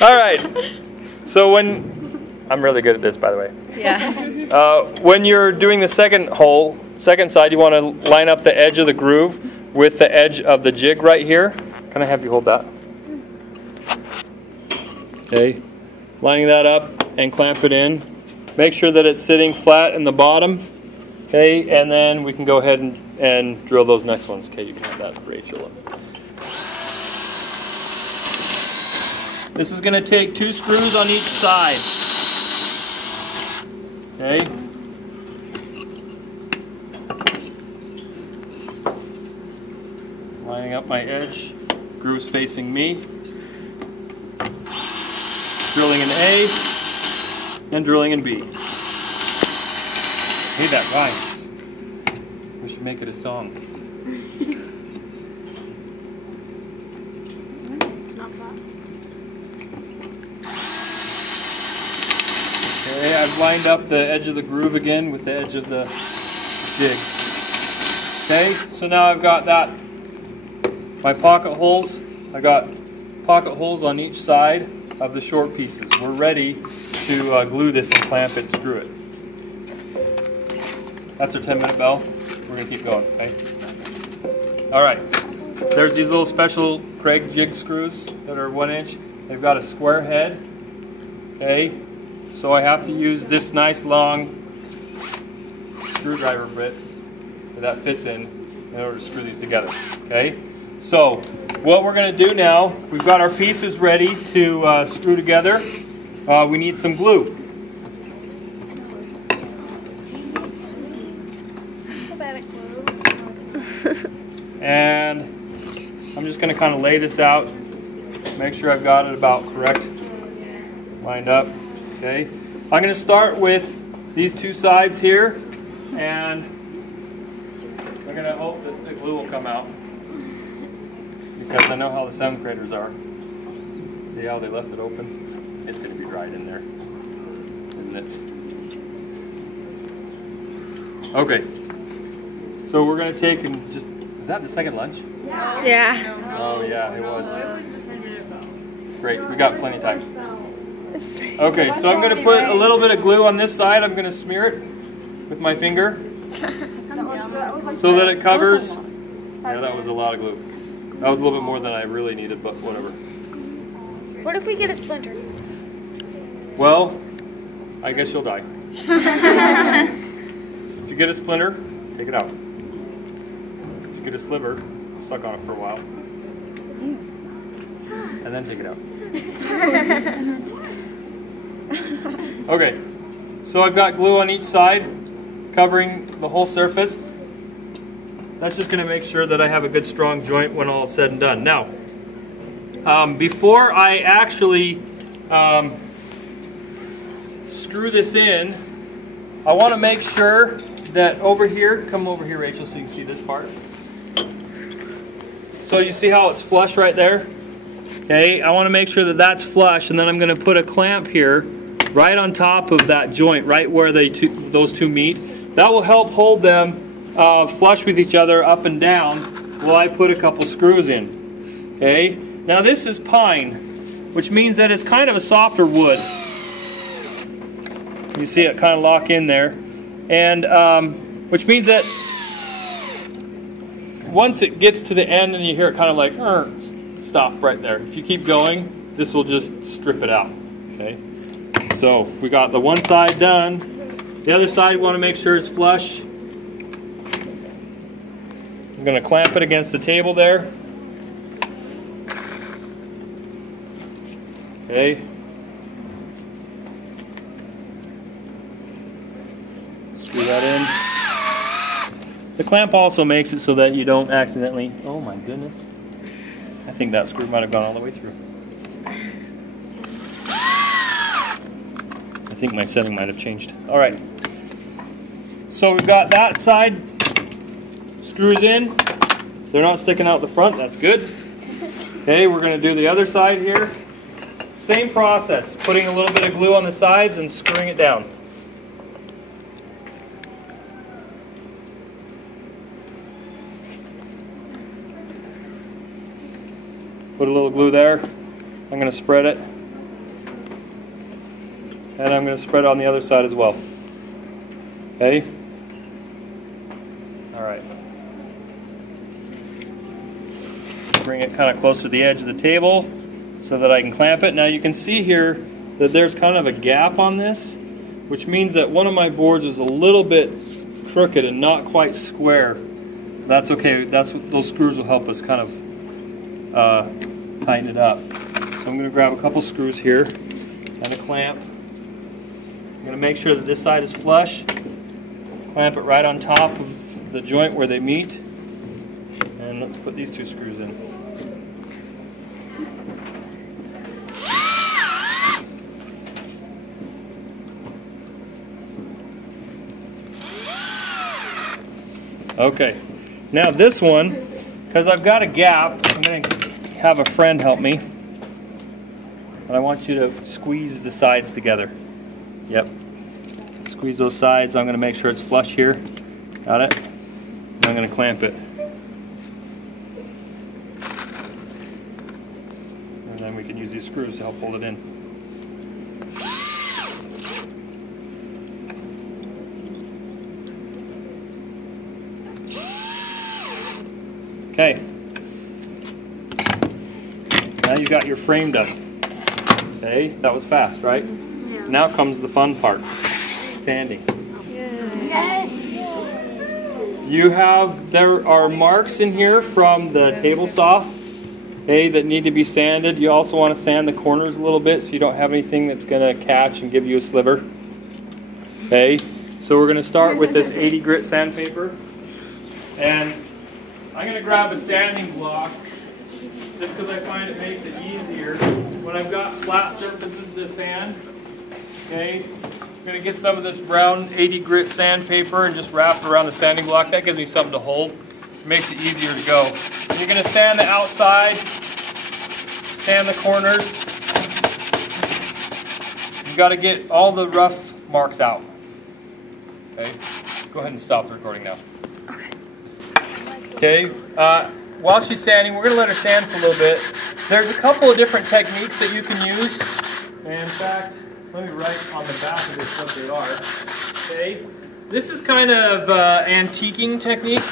All right. So when I'm really good at this, by the way. Yeah. When you're doing the second hole, second side, you want to line up the edge of the groove with the edge of the jig right here. Can I have you hold that? Okay. Lining that up and clamp it in. Make sure that it's sitting flat in the bottom. Okay, and then we can go ahead and drill those next ones. Okay, you can have that, Rachel. This is going to take 2 screws on each side. Okay. Lining up my edge. Groove's facing me. Drilling in A and drilling in B. Hey, that rhymes. We should make it a song. Okay, I've lined up the edge of the groove again with the edge of the jig. Okay, so now I've got that, my pocket holes. I got pocket holes on each side of the short pieces. We're ready to glue this and clamp it and screw it. That's our 10-minute bell. We're going to keep going, okay? Alright, there's these little special Craig jig screws that are 1 inch. They've got a square head, okay? So I have to use this nice long screwdriver bit that fits in order to screw these together, okay? So what we're going to do now, we've got our pieces ready to screw together. We need some glue. And I'm just going to kind of lay this out, make sure I've got it about correct, lined up. Okay, I'm going to start with these 2 sides here, and I'm going to hope that the glue will come out, because I know how the 7th graders are. See how they left it open? It's going to be dried in there, isn't it? Okay, so we're going to take and just, is that the second lunch? Yeah. Oh yeah, it was. Great, we got plenty of time. Okay, so I'm going to put a little bit of glue on this side. I'm going to smear it with my finger so that it covers. Yeah, that was a lot of glue. That was a little bit more than I really needed, but whatever. What if we get a splinter? Well, I guess you'll die. If you get a splinter, take it out. If you get a sliver, suck on it for a while. And then take it out. Okay, so I've got glue on each side covering the whole surface. That's just going to make sure that I have a good strong joint when all is said and done. Now, before I actually screw this in, I want to make sure that over here, come over here Rachel so you can see this part. So you see how it's flush right there? Okay, I want to make sure that that's flush, and then I'm going to put a clamp here right on top of that joint, right where those two meet. That will help hold them flush with each other up and down while I put a couple screws in. Okay, now this is pine, which means that it's kind of a softer wood. You see it kind of lock in there, and which means that once it gets to the end and you hear it kind of like stop right there. If you keep going, this will just strip it out. Okay. So we got the one side done. The other side, we want to make sure it's flush. I'm going to clamp it against the table there. Okay. Screw that in. The clamp also makes it so that you don't accidentally, oh my goodness. I think that screw might have gone all the way through. I think my setting might have changed. Alright. So we've got that side. Screws in. They're not sticking out the front. That's good. Okay, we're going to do the other side here. Same process. Putting a little bit of glue on the sides and screwing it down. Put a little glue there. I'm going to spread it. And I'm going to spread it on the other side as well. Okay? Alright. Bring it kind of closer to the edge of the table so that I can clamp it. Now you can see here that there's kind of a gap on this, which means that one of my boards is a little bit crooked and not quite square. That's okay. That's what those screws will help us kind of tighten it up. So I'm going to grab a couple screws here and a clamp. I'm going to make sure that this side is flush. Clamp it right on top of the joint where they meet. And let's put these two screws in. Okay, now this one, because I've got a gap, I'm going to have a friend help me. And I want you to squeeze the sides together. Yep. Squeeze those sides. I'm going to make sure it's flush here. Got it? And I'm going to clamp it. And then we can use these screws to help hold it in. Okay. Now you've got your frame done. Okay, that was fast, right? Yeah. Now comes the fun part, sanding. Yes. There are marks in here from the table saw, okay, that need to be sanded. You also want to sand the corners a little bit so you don't have anything that's going to catch and give you a sliver. Okay, so we're going to start with this 80 grit sandpaper, and I'm going to grab a sanding block just because I find it makes it easier when I've got flat surfaces to sand. Okay, I'm going to get some of this brown 80 grit sandpaper and just wrap it around the sanding block. That gives me something to hold. It makes it easier to go. And you're going to sand the outside, sand the corners. You've got to get all the rough marks out. Okay, go ahead and stop the recording now. Okay, while she's sanding, we're going to let her sand for a little bit. There's a couple of different techniques that you can use. And in fact, let me write on the back of this what they are. Okay, this is kind of antiquing technique.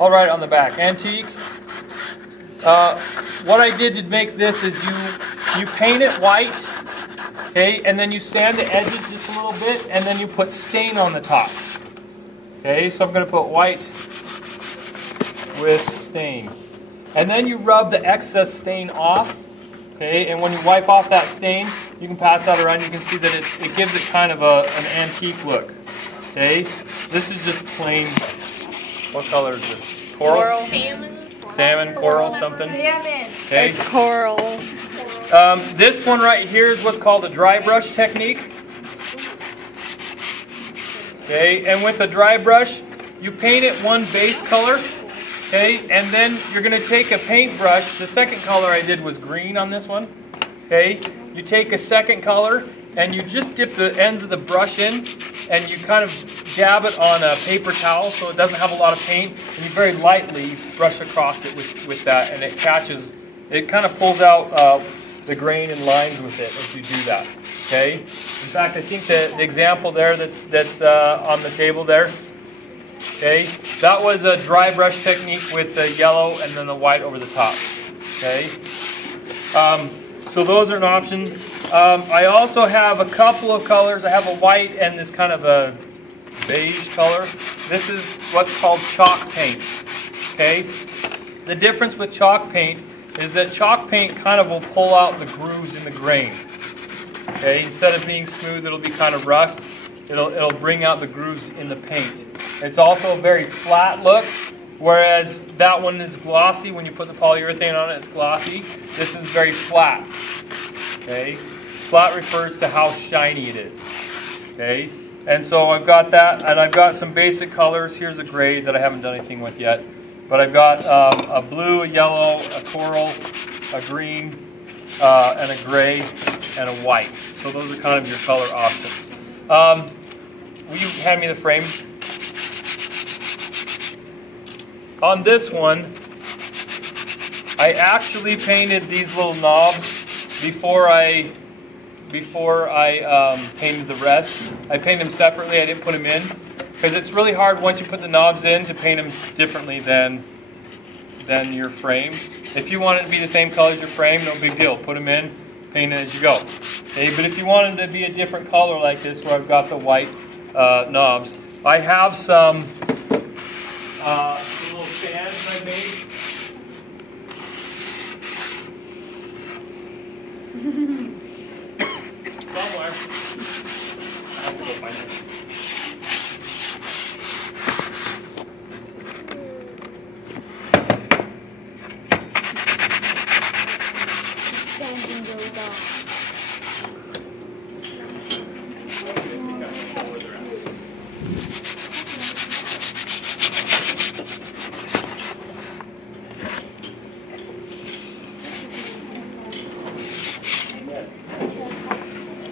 I'll write it on the back. Antique. What I did to make this is you paint it white, okay, and then you sand the edges just a little bit, and then you put stain on the top. Okay, so I'm going to put white with stain. And then you rub the excess stain off. Okay, and when you wipe off that stain, you can pass that around. You can see that it gives it kind of an antique look. Okay, this is just plain, what color is this? Coral? Salmon, coral, something? Okay. It's coral. This one right here is what's called a dry brush technique. Okay, and with a dry brush, you paint it one base color. Okay, and then you're going to take a paintbrush. The second color I did was green on this one. Okay, you take a second color and you just dip the ends of the brush in and you kind of dab it on a paper towel so it doesn't have a lot of paint, and you very lightly brush across it with that, and it catches, it kind of pulls out the grain and lines with it as you do that. Okay, in fact, I think the example there that's on the table there, okay, that was a dry brush technique with the yellow and then the white over the top. Okay, so those are an option. I also have a couple of colors. I have a white and this kind of a beige color. This is what's called chalk paint. Okay, the difference with chalk paint is that chalk paint kind of will pull out the grooves in the grain. Okay, instead of being smooth, it'll be kind of rough. It'll bring out the grooves in the paint. It's also a very flat look, whereas that one is glossy. When you put the polyurethane on it, it's glossy. This is very flat. Okay, flat refers to how shiny it is. Okay, and so I've got that, and I've got some basic colors. Here's a gray that I haven't done anything with yet, but I've got a blue, a yellow, a coral, a green, and a gray, and a white. So those are kind of your color options. Will you hand me the frame? On this one, I actually painted these little knobs before I painted the rest. I painted them separately. I didn't put them in because it's really hard once you put the knobs in to paint them differently than your frame. If you want it to be the same color as your frame, no big deal. Put them in, paint it as you go. Okay, but if you want it to be a different color like this, where I've got the white knobs, I have some little stands I made. Somewhere. I have to go find it. Sanding goes off.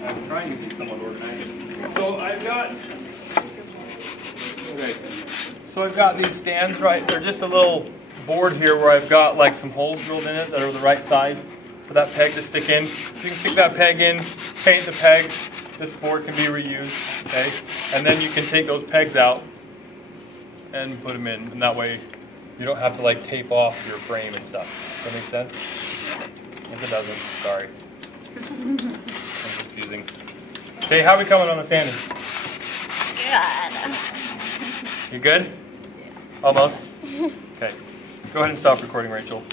I'm trying to be somewhat organized. So I've got, okay. So I've got these stands, right? They're just a little board here where I've got like some holes drilled in it that are the right size for that peg to stick in. You can stick that peg in, paint the peg. This board can be reused, okay? And then you can take those pegs out and put them in, and that way you don't have to like tape off your frame and stuff. Does that make sense? If it doesn't, sorry. It's confusing. Okay, how are we coming on the sanding? God. You good? Yeah. Almost? Okay. Go ahead and stop recording, Rachel.